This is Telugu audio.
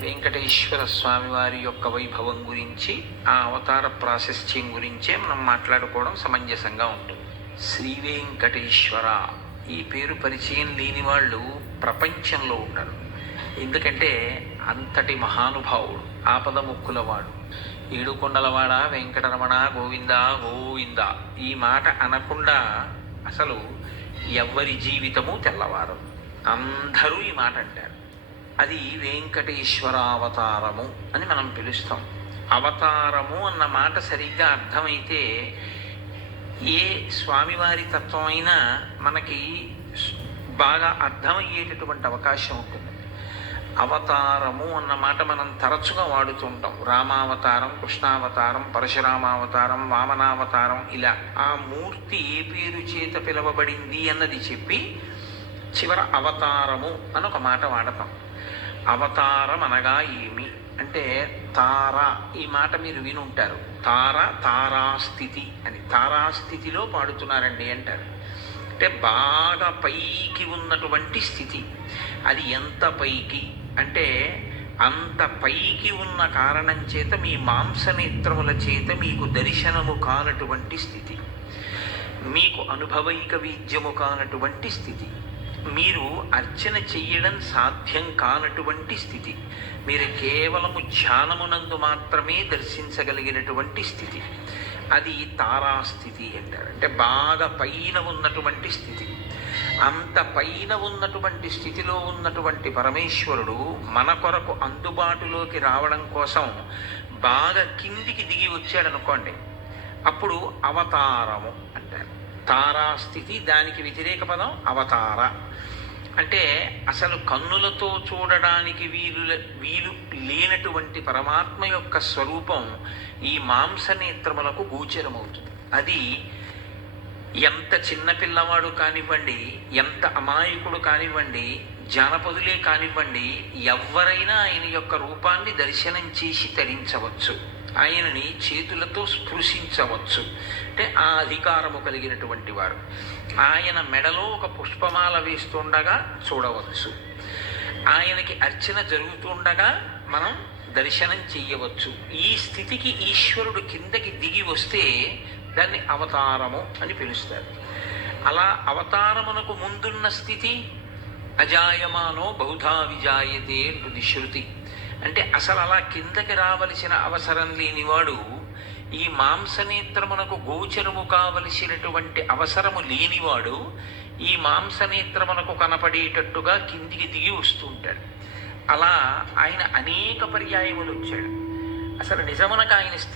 వెంకటేశ్వర స్వామి వారి యొక్క వైభవం గురించి, ఆ అవతార ప్రాశస్త్యం గురించే మనం మాట్లాడుకోవడం సమంజసంగా ఉంటుంది. శ్రీ వెంకటేశ్వర ఈ పేరు పరిచయం లేని వాళ్ళు ప్రపంచంలో ఉండరు. ఎందుకంటే అంతటి మహానుభావుడు, ఆపద ముక్కులవాడు, ఏడుకొండలవాడ వెంకటరమణ గోవింద గోవింద ఈ మాట అనకుండా అసలు ఎవ్వరి జీవితము తెల్లవారు. అందరూ ఈ మాట అంటారు. అది వెంకటేశ్వరావతారము అని మనం పిలుస్తాం. అవతారము అన్న మాట సరిగ్గా అర్థమైతే ఏ స్వామివారి తత్వం అయినా మనకి బాగా అర్థమయ్యేటటువంటి అవకాశం ఉంటుంది. అవతారము అన్న మాట మనం తరచుగా వాడుతుంటాం. రామావతారం, కృష్ణావతారం, పరశురామావతారం, వామనావతారం, ఇలా ఆ మూర్తి ఏ పేరు చేత పిలవబడింది అన్నది చెప్పి చివర అవతారము అని ఒక మాట వాడతాం. అవతారం అనగా ఏమి అంటే తార, ఈ మాట మీరు వినుంటారు. తారాస్థితి అని, తారాస్థితిలో పాడుతున్నారండి అంటారు. అంటే బాగా పైకి ఉన్నటువంటి స్థితి. అది ఎంత పైకి అంటే అంత పైకి ఉన్న కారణం చేత మీ మాంసనేత్రముల చేత మీకు దర్శనము కానటువంటి స్థితి, మీకు అనుభవైక వీద్యము కానటువంటి స్థితి, మీరు అర్చన చెయ్యడం సాధ్యం కానటువంటి స్థితి, మీరు కేవలము ధ్యానమునందు మాత్రమే దర్శించగలిగినటువంటి స్థితి, అది తారాస్థితి అంటారు. అంటే బాగా పైన ఉన్నటువంటి స్థితి. అంత పైన ఉన్నటువంటి స్థితిలో ఉన్నటువంటి పరమేశ్వరుడు మన కొరకు అందుబాటులోకి రావడం కోసం బాగా కిందికి దిగి వచ్చాడనుకోండి, అప్పుడు అవతారము అంటారు. తారాస్థితి, దానికి వ్యతిరేక పదం అవతార. అంటే అసలు కన్నులతో చూడడానికి వీలు లేనటువంటి పరమాత్మ యొక్క స్వరూపం ఈ మాంసనేత్రములకు గోచరమవుతుంది. అది ఎంత చిన్నపిల్లవాడు కానివ్వండి, ఎంత అమాయకుడు కానివ్వండి, జానపదులే కానివ్వండి, ఎవరైనా ఆయన యొక్క రూపాన్ని దర్శనం చేసి తరించవచ్చు, ఆయనని చేతులతో స్పృశించవచ్చు. అంటే ఆ అధికారము కలిగినటువంటి వారు. ఆయన మెడలో ఒక పుష్పమాల వేస్తుండగా చూడవచ్చు, ఆయనకి అర్చన జరుగుతుండగా మనం దర్శనం చెయ్యవచ్చు. ఈ స్థితికి ఈశ్వరుడు కిందకి దిగి వస్తే దాన్ని అవతారము అని పిలుస్తారు. అలా అవతారమునకు ముందున్న స్థితి అజాయమానో బహుధా విజాయతే అంటుంది శృతి. అంటే అసలు అలా కిందకి రావలసిన అవసరం లేనివాడు, ఈ మాంసనేత్రమునకు గోచరము కావలసినటువంటి అవసరము లేనివాడు ఈ మాంసనేత్రమునకు కనపడేటట్టుగా కిందికి దిగి వస్తుంటాడు. అలా ఆయన అనేక పర్యాయములు వచ్చాడు. అసలు నిజమునకు ఆయన